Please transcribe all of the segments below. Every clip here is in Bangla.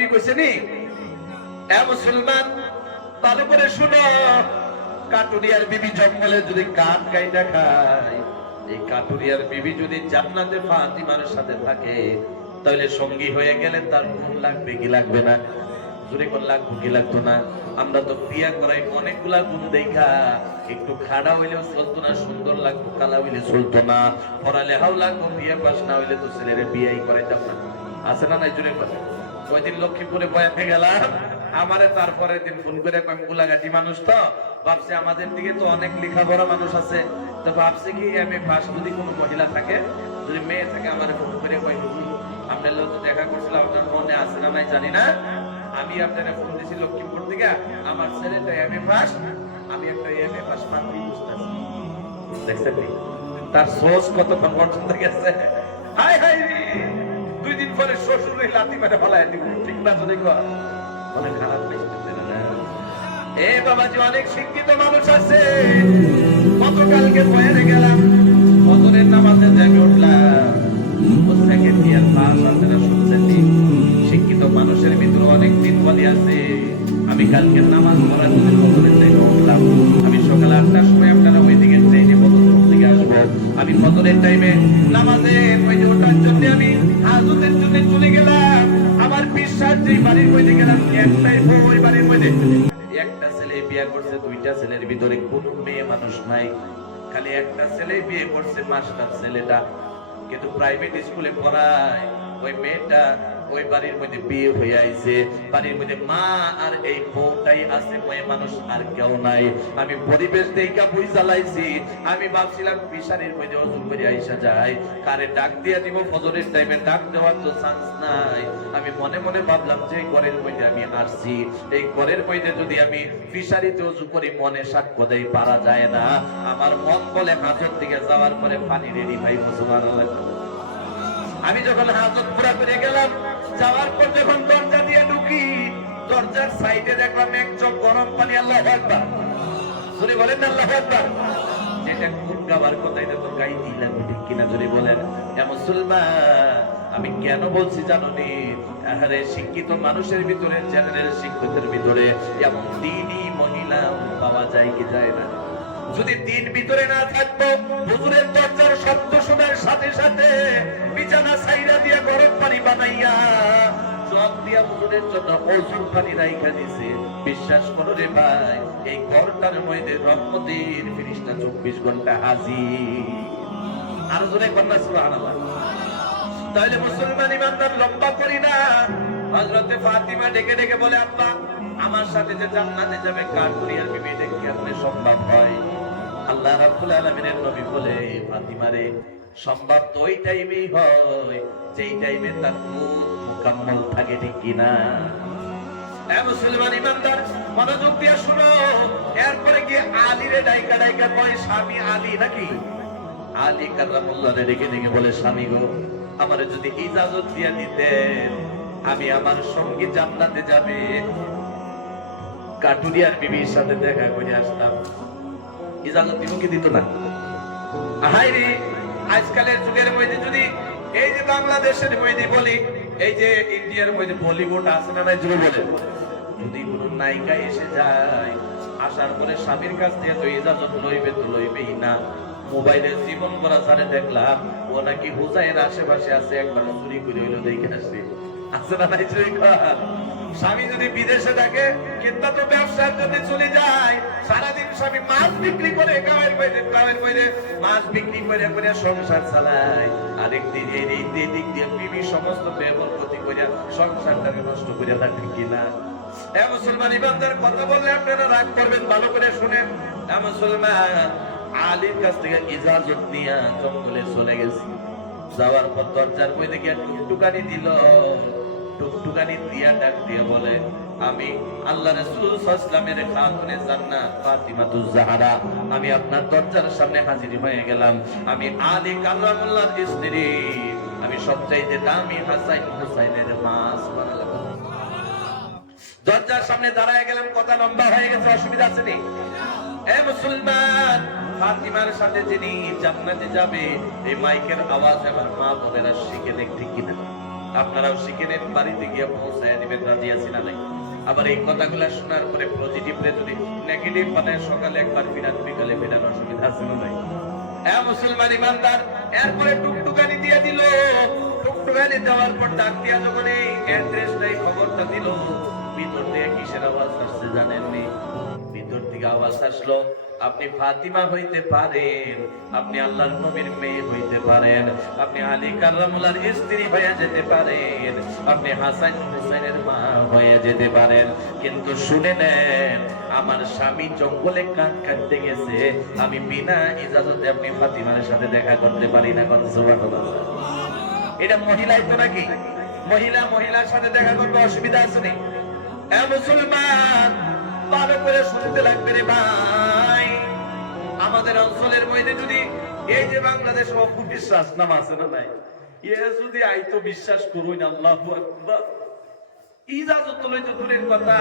বিবি কইছে নি, এ মুসলমান ভালো করে শুনো, কাটুরিয়ার বিবি জঙ্গলে যদি কাঠ কাইটা খায়, এই কাটুরিয়ার বিবি যদি জান্নাতে ফাতিমার সাথে থাকে, তাহলে সঙ্গী হয়ে গেলে তার গুণ লাগবে কি লাগবে না? জোরে কোন লাগবে কি লাগতো না? আমরা তো বিয়া করাই অনেকগুলা গুণ দেখা, একটু খাড়া হইলেও চলতো না, সুন্দর লাগতো, কালা হইলে চলতো না, পড়ালেখাও লাগতো, বিয়ে পাস না হইলে তো ছেলেরে বিয়েই করাইতাম না। আছে না নাই? জোরে কথা। কয়দিন লক্ষ্মীপুরে বয়াতে গেলাম, আমারে তারপরে দিন ফোন করে কয় গোলাঘাটি মানুষ তো ভাবছে আমাদের দিকে তো অনেক লেখাপড়া মানুষ আছে, তো ভাবছে কি আমি পাশ যদি কোনো মহিলা থাকে, যদি মেয়ে থাকে, আমার ফোন করে কয় আপনার লোক দেখা করছিলাম, আপনার মনে আছে না নাই জানি না, আমি আপনারা ফোন দিয়েছি লক্ষ্মীপুর থেকে, আমার ছেলেটা এমএ পাস, আমি একটা এমএ পাস পাত্রী বুঝতেছি। দেখছেন তার সোর্স কত পর্যন্ত গেছে? হাই হাই, 2 দিন পরে শ্বশুর লাথি মেরে ফলায় দিব, ঠিক না? যদি অনেক খারাপ লাগছে না? এ বাবাজি, অনেক শিক্ষিত মানুষ আছে। গতকালকে বয়ানে গেলাম, ফজরের নামাজে জেগে উঠলাম, সেকেন্ড ইয়ার পাস, আপনারা শুনছেন, শিক্ষিত মানুষের ভিতরে অনেক দিন বলি আছে। আমি কালকে নামাজ পড়ার জন্য ফজরের টাইমে উঠলাম, আমি সকাল 8টার সময় আপনারা ওইদিকে ট্রেনে ফজর থেকে আসবো, আমি ফজরের টাইমে নামাজে ওইদিকে ওঠার জন্য আমি হাজতের জন্য চলে গেলাম। আমার বিশ্বাস যে বাড়ির মধ্যে গেলাম, একটাই বউ ওই বাড়ির মধ্যে, একটা ছেলে বিয়ে করছে, 2টা ছেলের ভিতরে কোন মেয়ে মানুষ নাই, খালি একটা ছেলে বিয়ে করছে, মাস্টার ছেলেটা, কিন্তু প্রাইভেট স্কুলে পড়ায়। ওই মেয়েটা ওই বাড়ির মধ্যে বিয়ে হয়ে আইছে, বাড়ির মধ্যে মা আর এই বউটাই আছে, মেয়ে মানুষ আর কেউ নাই। আমি পরিবেশ দেখা বুঝ জ্বালাইছি, আমি ভাবছিলাম ফিশারির মধ্যে অজু করে আইসা যায়, কারে ডাক দিয়ে দিব, ফজরের টাইমে ডাক দেওয়ার তো চান্স নাই। আমি মনে মনে ভাবলাম যে ঘরের মধ্যে আমি আসছি, এই ঘরের মধ্যে যদি আমি ফিশারিতে অজু করি, মনে সাক্ষ্য দেই পারা যায় না। আমার মন বলে হাজত দিকে যাওয়ার পরে পানি রেডি ভাই, মুসলমান। আমি যখন হাজত পুরা করে গেলাম, যাওয়ার পর যখন দরজা দিয়ে ঢুকি, দরজার সাইডে দেখলাম এক চোখ গরম পানি। আল্লাহু আকবার, জোরে বলেন আল্লাহু আকবার। যেটা খুব গাবার কথা, এটা তো গাই দিলাম, ঠিক কিনা? জোরে বলেন। এ মুসলমান, আমি কেন বলছি জানো নি? আরে শিক্ষিত মানুষের ভিতরে, জেনারেল শিক্ষিতের ভিতরে এমন দিনই মহিলা পাওয়া যায় কি যায় না? যদি দিন ভিতরে না থাকবো, হুজুরের দরজার শব্দ শোনার সাথে সাথে বিছানা ছাইরা দিয়ে গরম পানি বানাইয়া জগ দিয়া হুজুরের জন্য ওজুর পানি রাইখা দিছে, বিশ্বাস করো রে ভাই, এই ঘরটার মধ্যে রহমতের ফেরেশতা 24 ঘন্টা হাজির। আর জোরে কন্যা সুবহানাল্লাহ। তাহলে মুসলমান ইমানদার লম্বা করি না, হযরতে ফাতিমা ডেকে ডেকে বলে, আব্বা আমার সাথে যে জান্নাতে যাবে, কাঠুরিয়ার বিবি, এটা কেমনে সম্ভব হয়? আল্লাহ রাব্বুল আলামিনের নবী বলে, ফাতিমা রে, সম্ভব তো ওই টাইমেই হয় যেই টাইমে তার মুখ মুকাম্মল থাকে, ঠিক কিনা? এ মুসলমান ইমানদার, মনোযোগ দিয়ে শুনো। এরপরে কি আলী রে ডাইকা ডাইকা কয়, স্বামী আলী নাকি? আলী কারামুল্লাহ রে ডেকে ডেকে বলে, স্বামী গো, আমারে যদি ইজাজত দিয়া দিতেন, আমি আমার সঙ্গে জান্নাতে যাবে, কাটুরিয়ার বিবির সাথে দেখা করে আসতাম। ইজাজত দিব কি দিত না? হায়রে, আজকালের যুগের মধ্যে যদি এই যে বাংলাদেশের মধ্যে বলি, এই যে ইন্ডিয়ার মধ্যে বলিউড আছে না নাই, জুড়ে বলে, যদি কোনো নায়িকা এসে যায়, আসার পরে স্বামীর কাছ থেকে তো ইজাজত লইবে তো লইবেই না। মোবাইলে জীবন করা যারে দেখলাম, ও নাকি হুজাইয়ের আশেপাশে আছে, একবার চুরি করে হইলো দেখে আসছে, আছে না নাই? চুরি কর। স্বামী যদি বিদেশে থাকে, কিন্তু তো ব্যবসার জন্য চলে যায়, সারাদিন স্বামী মাছ বিক্রি করে, গাঁয়ের বাইরে মাছ বিক্রি করে করে সংসার চালায়, আরেকদিন এই দিক দিয়ে বিবি সমস্ত ব্যবহার ক্ষতি করে সংসারটাকে নষ্ট করে থাকে, কিনা? এ মুসলমান ইমানদার, কথা বললে আপনারা রাগ করবেন, ভালো করে শুনেন। এ মুসলমান, আলীর কাছ থেকে ইজাজত নিয়ে জঙ্গলে চলে গেছি। যাওয়ার পর দরজার মধ্যে গিয়ে টুকটুকানি দিল, টুকটুকানি দিয়া ডাক দিয়ে বলে, আমি আল্লাহ রাসূল সাল্লাল্লাহু আলাইহি ওয়াসাল্লামের খাতুনে জান্নাত ফাতিমাতুজ জাহরা, আমি আপনার দরজার সামনে হাজির হয়ে গেলাম। আমি আলী কারামুল্লাহর স্ত্রী, আমি সবচাইতে দামি হাসান হুসাইনের মা। সুবহানাল্লাহ। দরজার সামনে দাঁড়ায় গেলাম, কথা লম্বা হয়ে গেছে, অসুবিধা আছে নি? এ মুসলমান, ফাতিমার সাথে যিনি জান্নাতে যাবে, এই মাইকের আওয়াজ আমার মা বোনেরা শিখে দেখ, ঠিক কিনা? আপনারাও শিখে নেন, বাড়িতে গিয়ে পৌঁছায় দিবেন। রাজি আছি না নাই? আবার এই কথাগুলো শোনার পরে পজিটিভলি যদি নেগেটিভ বানায়, সকালে একবার ফিরান, বিকালে ফিরান, অসুবিধা আছে না নাই? হ্যাঁ মুসলমান ইমানদার, এরপরে টুকটুকানি দিয়ে দিল। টুকটুকানি দেওয়ার পর ডাক দিয়া যখন এই অ্যাড্রেসটাই খবরটা দিল, ভিতর থেকে কিসের আওয়াজ আসছে জানেননি? ভিতর থেকে আওয়াজ আসলো, আপনি ফাতিমা হইতে পারেন, আপনি আল্লাহর নবীর মেয়ে হইতে পারেন, আপনি আলী কাররামুল্লাহর স্ত্রী হয়ে যেতে পারেন, আপনি হাসান হুসাইনের মা হয়ে যেতে পারেন, কিন্তু শুনে নেন, আমার স্বামী জঙ্গলে কাঠ কাটতে গেছে, আমি বিনা ইজাজতে আপনি ফাতিমার সাথে দেখা করতে পারি না। সুবহানাল্লাহ। এটা মহিলাই তো নাকি? মহিলা মহিলার সাথে দেখা করবে, অসুবিধা আছে নি? মুসলমান ভালো করে শুনতে লাগবে রে ভাই। আমাদের অঞ্চলের মধ্যে যদি এই যে বাংলাদেশ অপবিশ্বাস নাম আছে না নাই, এ যদি আইতো বিশ্বাস করুন, আল্লাহু আকবার, ইজাজত লইতো দূরের কথা,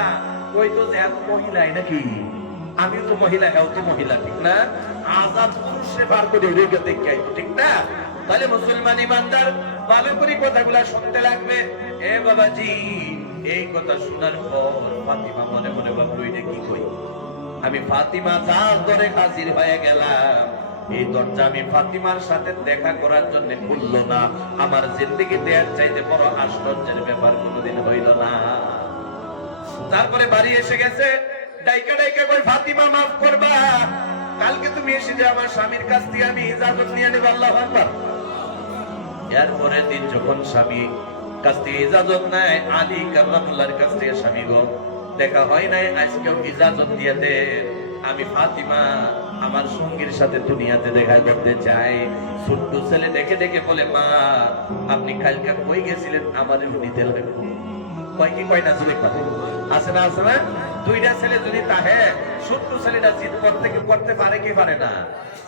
ওই তো যে এত মহিলাই নাকি, আমিও তো মহিলা, হ্যাঁ তো মহিলা, ঠিক না? আজাদ পুরুষে বার করে ওইটা দেখে আইতো, ঠিক না? তাহলে মুসলমান ইমানদার ভালো করে কথাগুলা শুনতে লাগবে। এ বাবাজি, এই কথা শোনার পর ফাতিমা মনে মনে ভাবলো, এটা কি কই, আমি ফাতিমা জাল ধরে হাজির হয়ে গেলাম, এই দরজা আমি ফাতিমার সাথে দেখা করার জন্য খুললো না, আমার জিন্দেগিতে এর চাইতে বড় আশ্চর্যের ব্যাপার কোনোদিন হইল না। তারপরে বাড়ি এসে গেছে, ডাইকা ডাইকা কই, ফাতিমা মাফ করবা, কালকে তুমি এসে যে আমার স্বামীর কাছ থেকে আমি ইজাজত নিয়ে নেব। আল্লাহু আকবার। এরপরে দিন যখন স্বামী কাছ থেকে ইজাজত নেয়, আলী কাররামুল্লাহর কাছ থেকে, স্বামী গো দেখা হয় নাই, আজকেও ইজাজত দিয়ে দে, আমি ফাতিমা আমার সঙ্গীর সাথে দুনিয়াতে দেখা করতে চাই। ছোট্ট ছেলে দেখে দেখে বলে, মা আপনি কালকে কই গেছিলেন, আমার নিতে লাগবে। কয় কি কয় না, জুড়ে কথা আছে না, আছে না? দুইটা ছেলে যদি তাহে, ছোট্ট ছেলেটা জিদ করতে পারে কি পারে না?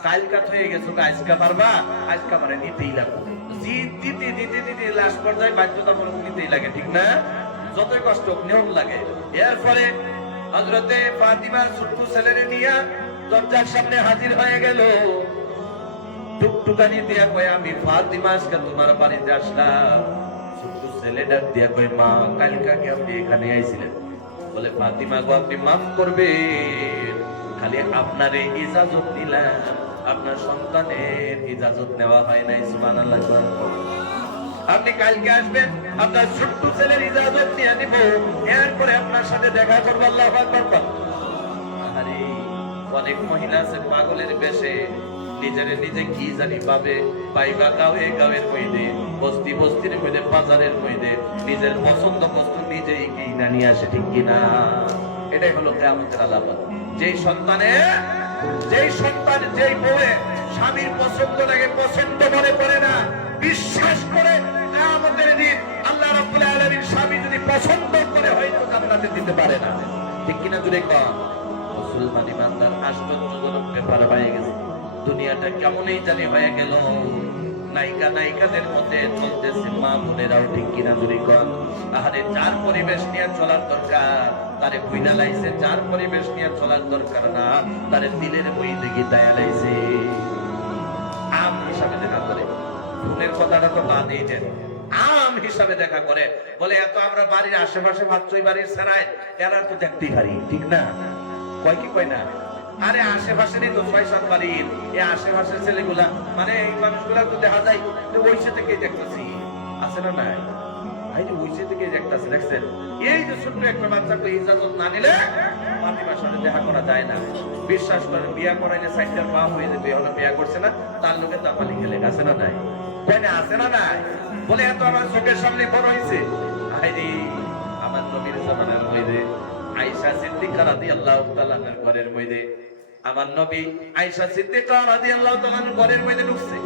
কালকা হয়ে গেছো, আজকা পারবা, আজকা পারে, নিতেই লাগবে। জিদ দিতে দিতে দিতে লাস্ট পর্যায়ে বাধ্যতামূলক নিতেই লাগে, ঠিক না? যতই কষ্ট নিয়ম লাগে। এর ফলে হযরতে ফাতিমার ছোট্ট ছেলেরে নিয়ে দরজার সামনে হাজির হয়ে গেল। টুকটুকানি দিয়া কয়, আমি ফাতিমা আজকে তোমার বাড়িতে আসলাম। ছোট্ট ছেলেটা দিয়া কয়, মা কালকা কি আপনি এখানে আইছিলেন? বলে, ফাতিমা গো আপনি মাফ করবেন, খালি আপনার ইজাজত দিলাম, আপনার সন্তানের ইজাজত নেওয়া হয় নাই। সুবহানাল্লাহ। আপনি কালকে আসবেন, আপনার ছোট্ট ছেলের ইজাজত নিয়ে নিব, এরপরে আপনার সাথে দেখা করবো। আল্লাহু আকবার। আরে অনেক মহিলা আছে পাগলের বেশে, নিজের নিজে কি জানি পাবে, পাইবা গাঁয়ে গাঁয়ের মধ্যে, বস্তি বস্তির মধ্যে, বাজারের মধ্যে নিজের পছন্দ বস্তু নিজেই কিনা নিয়ে আসে, ঠিক কিনা? এটাই হলো কিয়ামতের আলামত। যেই সন্তান, যেই বউয়ে স্বামীর পছন্দ লাগে, পছন্দ মনে করে না, বিশ্বাস করে কিয়ামতের দিন আল্লাহ রাব্বুল আলামিন স্বামী যদি পছন্দ করে হয়তো জান্নাতে দিতে পারে না, ঠিক কিনা? জুড়ে কম। মুসলমান ইমানদার, আশ্চর্যজনক ব্যাপার হয়ে গেছে। দুনিয়াটা কেমনই জানি হয়ে গেল, নায়িকা নায়িকাদের মধ্যে চলতেছে, মা বোনেরাও, ঠিক কিনা? জুড়ে কম। আহারে যার পরিবেশ নিয়ে চলার দরকার তারে বুইনা লাইছে, যার পরিবেশ নিয়ে চলার দরকার না তারে দিলের বই দেখি দায়া লাইছে। আম হিসাবে দেখা করে, ফুলের কথাটা তো বাদই দেন, আম হিসাবে দেখা করে। বলে, এত আমরা বাড়ির আশেপাশে ভাবছই, বাড়ির সেরাই এরা তো দেখতেই পারি, ঠিক না? কয় কি কয় না? আরে আশেপাশেরই তো ৬-৭ বাড়ির, এই আশেপাশের ছেলেগুলা, মানে এই মানুষগুলা তো দেখা যায় ওইসে থেকেই দেখতেছি, আছে না নাই? ভাই যে ওইসে থেকেই দেখতেছে, দেখছেন? এই যে ছোট্ট একটা বাচ্চাকে ইজাজত না নিলে ফাতিমার সাথে দেখা করা যায় না। বিশ্বাস করেন, বিয়া করাইলে সাইডটার পা হয়ে যাবে, হলো বিয়া করছে না, তার লোকে দাপালি খেলে, আছে না নাই? তাই না, আছে না নাই? বলে, এত আমার চোখের সামনে বড় হয়েছে। আরে আমার নবীর জামানার মধ্যে আয়েশা সিদ্দিকা রাদিয়াল্লাহু তাআলা আনহার ঘরের মধ্যে, আমার নবী আয়েশা সিদ্দিকা রাদিয়াল্লাহু তাআলা আনহার ঘরের মধ্যে ঢুকছে।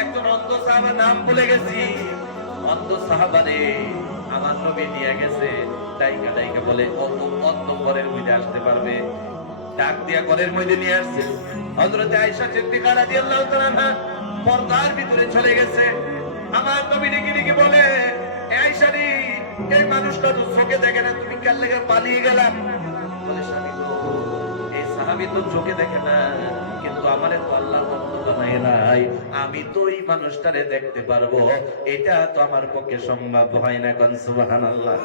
একজন অন্ধ সাহাবা, নাম ভুলে গেছি, অন্ধ সাহাবারে আমার নবী নিয়ে গেছে, ডাইকা ডাইকা বলে, অন্ধ ঘরের মধ্যে আসতে পারবে? ডাক দিয়া ঘরের মধ্যে নিয়ে আসছে। হযরতে আয়েশা সিদ্দিকা রাদিয়াল্লাহু তাআলা আনহা পর্দার ভিতরে চলে গেছে। আমার নবী ডেকে ডেকে বলে, আয়েশা রে, এই মানুষটা তো চোখে দেখে না, তুমি কাল লেগে পালিয়ে গেলাম? বলে, স্বামী গো, এই সাহাবী তো চোখে দেখে না, কিন্তু আমারে তো আল্লাহ বন্ধু বানায় নাই, আমি তো ওই মানুষটারে দেখতে পারবো, এটা তো আমার পক্ষে সম্ভব হয় না। কোন সুবহানাল্লাহ।